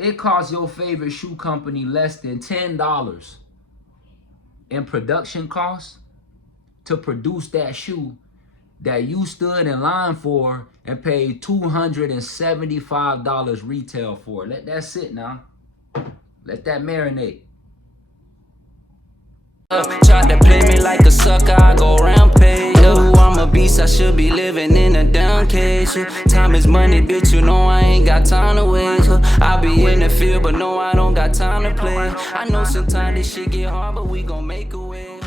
It costs your favorite shoe company less than $10 in production costs to produce that shoe that you stood in line for and paid $275 retail for. Let that sit now. Let that marinate. Tried to play me like a sucker, I go rampage. Ooh, I'm a beast, I should be living in a down cage. Time is money, bitch, you know I ain't got time to waste. I be in the field, but no, I don't got time to play. I know sometimes this shit get hard, but we gon' make a way.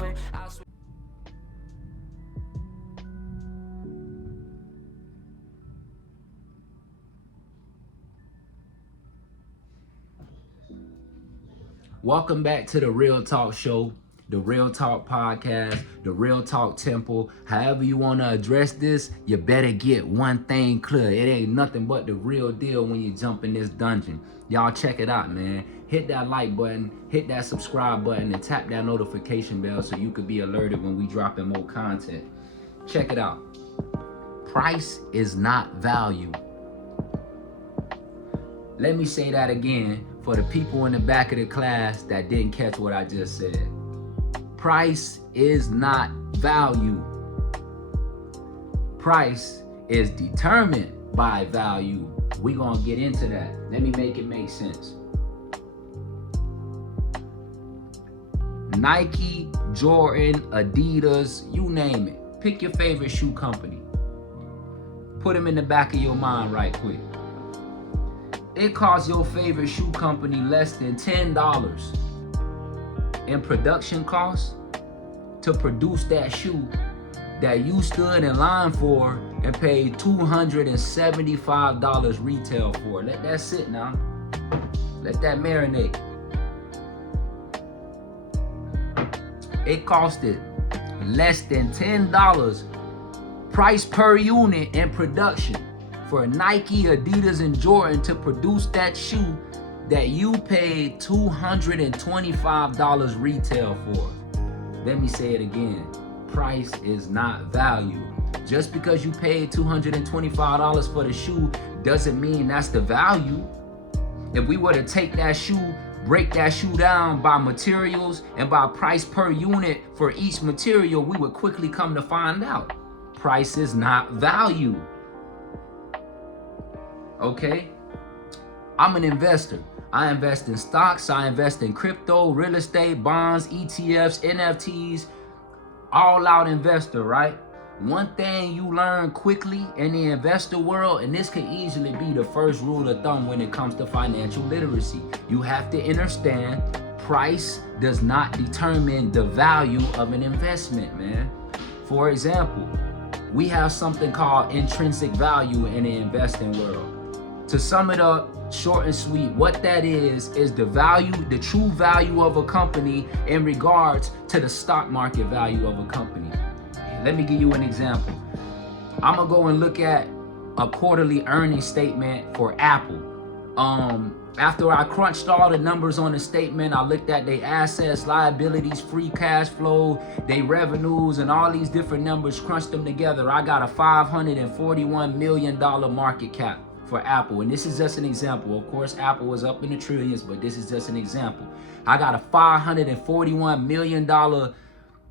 Welcome back to the Real Talk Show, the Real Talk Podcast, the Real Talk Temple. However you want to address this, you better get one thing clear. It ain't nothing but the real deal when you jump in this dungeon. Y'all check it out, man. Hit that like button, hit that subscribe button, and tap that notification bell so you could be alerted when we dropping more content. Check it out. Price is not value. Let me say that again for the people in the back of the class that didn't catch what I just said. Price is not value. Price is determined by value. We're gonna get into that. Let me make it make sense. Nike, Jordan, Adidas, you name it. Pick your favorite shoe company. Put them in the back of your mind right quick. It costs your favorite shoe company less than $10 in production costs to produce that shoe that you stood in line for and paid $275 retail for. Let that sit now. Let that marinate. It costed less than $10 price per unit in production for Nike, Adidas, and Jordan to produce that shoe that you paid $225 retail for. Let me say it again. Price is not value. Just because you paid $225 for the shoe doesn't mean that's the value. If we were to take that shoe, break that shoe down by materials and by price per unit for each material, we would quickly come to find out price is not value. Okay? I'm an investor. I invest in stocks, I invest in crypto, real estate, bonds, ETFs, NFTs, all out investor, right? One thing you learn quickly in the investor world, and this could easily be the first rule of thumb when it comes to financial literacy. You have to understand price does not determine the value of an investment, man. For example, we have something called intrinsic value in the investing world. To sum it up, short and sweet, what that is the value, the true value of a company in regards to the stock market value of a company. Let me give you an example. I'm gonna go and look at a quarterly earnings statement for Apple. After I crunched all the numbers on the statement, I looked at their assets, liabilities, free cash flow, their revenues, and all these different numbers, crunched them together. I got a $541 million market cap for Apple. And this is just an example. Of course, Apple was up in the trillions, but this is just an example. I got a $541 million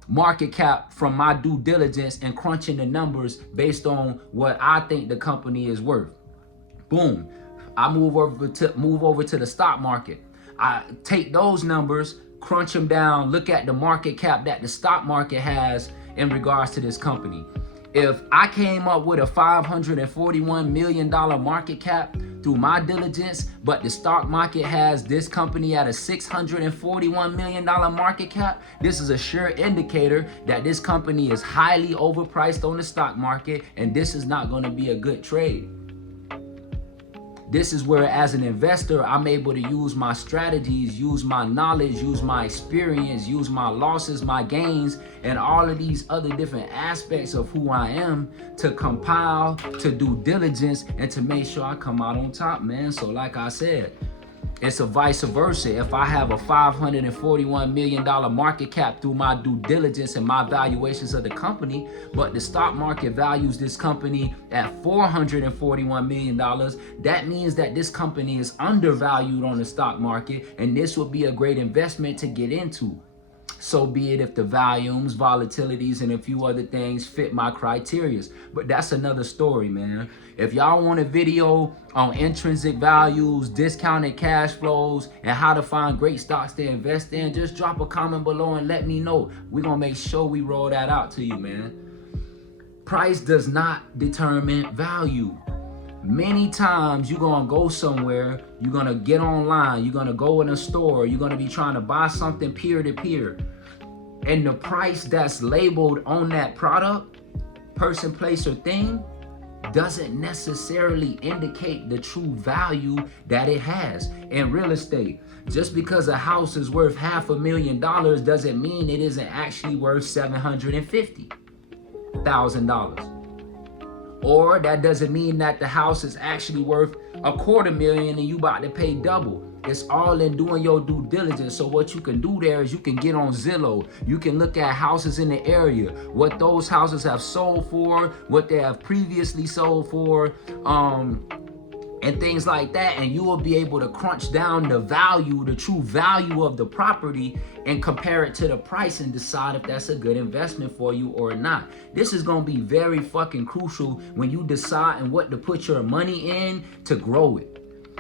market cap from my due diligence and crunching the numbers based on what I think the company is worth. Boom. I move over to the stock market. I take those numbers, crunch them down, look at the market cap that the stock market has in regards to this company. If I came up with a $541 million market cap through my diligence, but the stock market has this company at a $641 million market cap, this is a sure indicator that this company is highly overpriced on the stock market, and this is not going to be a good trade. This is where, as an investor, I'm able to use my strategies, use my knowledge, use my experience, use my losses, my gains, and all of these other different aspects of who I am to compile, to do diligence, and to make sure I come out on top, man. So like I said, It's a vice versa. If I have a $541 million market cap through my due diligence and my valuations of the company, but the stock market values this company at $441 million, that means that this company is undervalued on the stock market, and this would be a great investment to get into. So be it if the volumes, volatilities, and a few other things fit my criterias. But that's another story, man. If y'all want a video on intrinsic values, discounted cash flows, and how to find great stocks to invest in, just drop a comment below and let me know. We're going to make sure we roll that out to you, man. Price does not determine value. Many times you're going to go somewhere, you're going to get online, you're going to go in a store, you're going to be trying to buy something peer-to-peer. And the price that's labeled on that product, person, place, or thing, doesn't necessarily indicate the true value that it has. In real estate, just because a house is worth $500,000 doesn't mean it isn't actually worth $750,000. Or that doesn't mean that the house is actually worth $250,000 and you about to pay double. It's all in doing your due diligence. So what you can do there is you can get on Zillow. You can look at houses in the area, what those houses have sold for, what they have previously sold for, and things like that. And you will be able to crunch down the value, the true value of the property, and compare it to the price and decide if that's a good investment for you or not. This is going to be very fucking crucial when you decide on what to put your money in to grow it.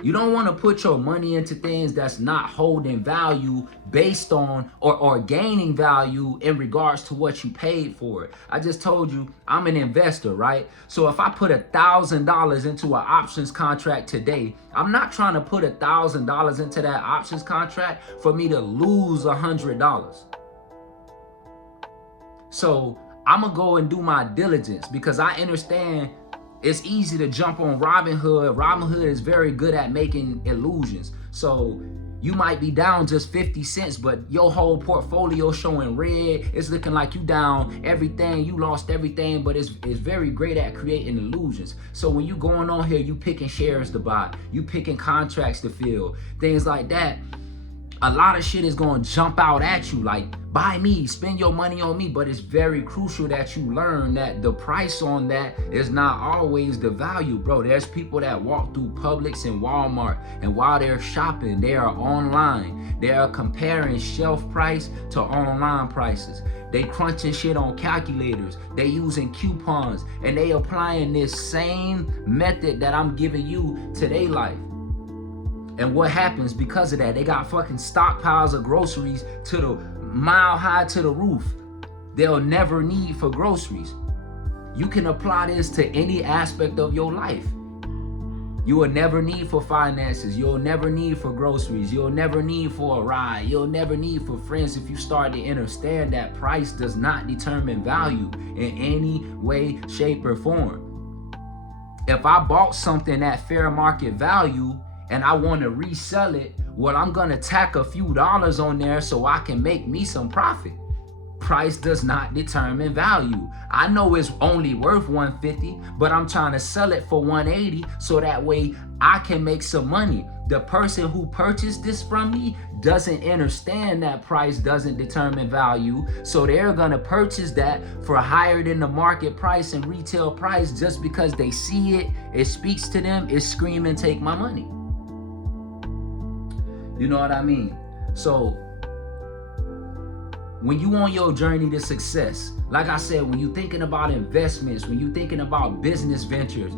You don't want to put your money into things that's not holding value based on or gaining value in regards to what you paid for it. I just told you I'm an investor, right? So if I put $1,000 into an options contract today, I'm not trying to put $1,000 into that options contract for me to lose $100. So I'm going to go and do my diligence because I understand it's easy to jump on Robinhood. Robinhood is very good at making illusions. So you might be down just 50 cents, but your whole portfolio showing red. It's looking like you down everything. You lost everything, but it's very great at creating illusions. So when you going on here, you picking shares to buy, you picking contracts to fill, things like that. A lot of shit is going to jump out at you like, buy me, spend your money on me. But it's very crucial that you learn that the price on that is not always the value, bro. There's people that walk through Publix and Walmart, and while they're shopping, they are online. They are comparing shelf price to online prices. They crunching shit on calculators. They using coupons, and they applying this same method that I'm giving you to their life. And what happens because of that? They got fucking stockpiles of groceries to the mile high to the roof. They'll never need for groceries. You can apply this to any aspect of your life. You will never need for finances. You'll never need for groceries. You'll never need for a ride. You'll never need for friends if you start to understand that price does not determine value in any way, shape, or form. If I bought something at fair market value and I want to resell it, well, I'm going to tack a few dollars on there so I can make me some profit. Price does not determine value. I know it's only worth $150, but I'm trying to sell it for $180 so that way I can make some money. The person who purchased this from me doesn't understand that price doesn't determine value, so they're going to purchase that for higher than the market price and retail price just because they see it, it speaks to them, it's screaming, take my money. You know what I mean? So when you on your journey to success, like I said, when you thinking about investments, when you thinking about business ventures,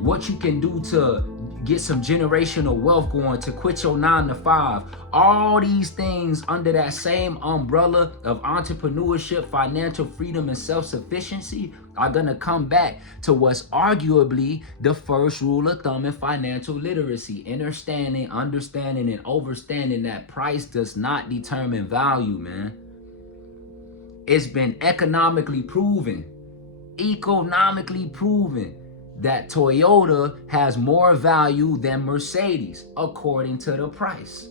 what you can do to get some generational wealth going, to quit your 9-to-5, all these things under that same umbrella of entrepreneurship, financial freedom, and self-sufficiency are gonna come back to what's arguably the first rule of thumb in financial literacy: understanding, and overstanding that price does not determine value, man. It's been economically proven that Toyota has more value than Mercedes according to the price.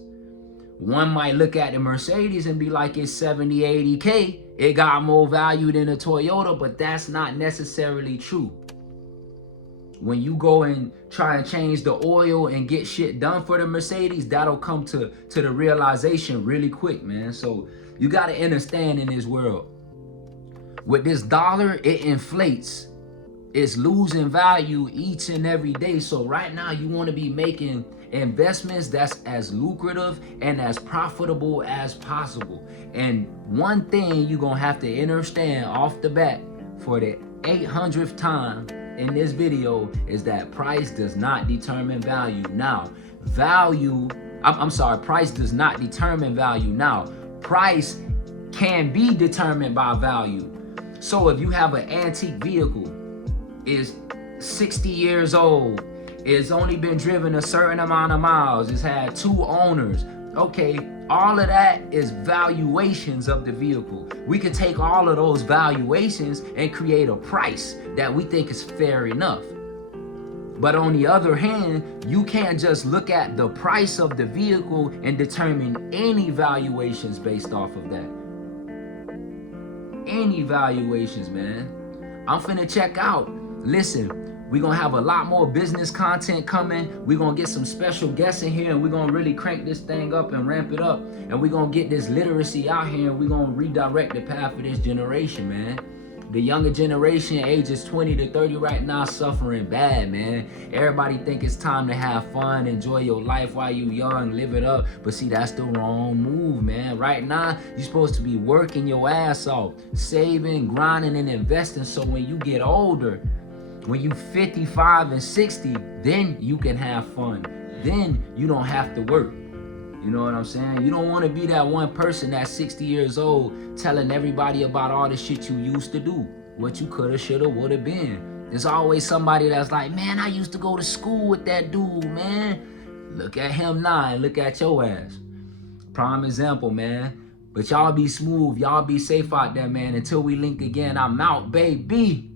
One might look at the Mercedes and be like, it's 70, 80K. It got more value than a Toyota, but that's not necessarily true. when you go and try and change the oil and get shit done for the Mercedes, that'll come to the realization really quick, man. So you got to understand in this world, with this dollar, it inflates. It's losing value each and every day. So right now you want to be making investments that's as lucrative and as profitable as possible. And one thing you're going to have to understand off the bat for the 800th time in this video is that price does not determine value. Now, price does not determine value. Now, price can be determined by value. So if you have an antique vehicle, is 60 years old, it's only been driven a certain amount of miles, it's had 2 owners, okay, all of that is valuations of the vehicle. We can take all of those valuations and create a price that we think is fair enough. But on the other hand, you can't just look at the price of the vehicle and determine any valuations based off of that. Any valuations, man. I'm finna check out. Listen, we're gonna have a lot more business content coming. We're gonna get some special guests in here and we're gonna really crank this thing up and ramp it up. And we're gonna get this literacy out here and we're gonna redirect the path of this generation, man. The younger generation, ages 20 to 30 right now, suffering bad, man. Everybody think it's time to have fun, enjoy your life while you young, live it up. But see, that's the wrong move, man. Right now, you're supposed to be working your ass off, saving, grinding, and investing. So when you get older, when you 55 and 60, then you can have fun. Then you don't have to work. You know what I'm saying? You don't want to be that one person that's 60 years old telling everybody about all the shit you used to do, what you coulda, shoulda, woulda been. There's always somebody that's like, man, I used to go to school with that dude, man. Look at him now and look at your ass. Prime example, man. But y'all be smooth. Y'all be safe out there, man. Until we link again, I'm out, baby.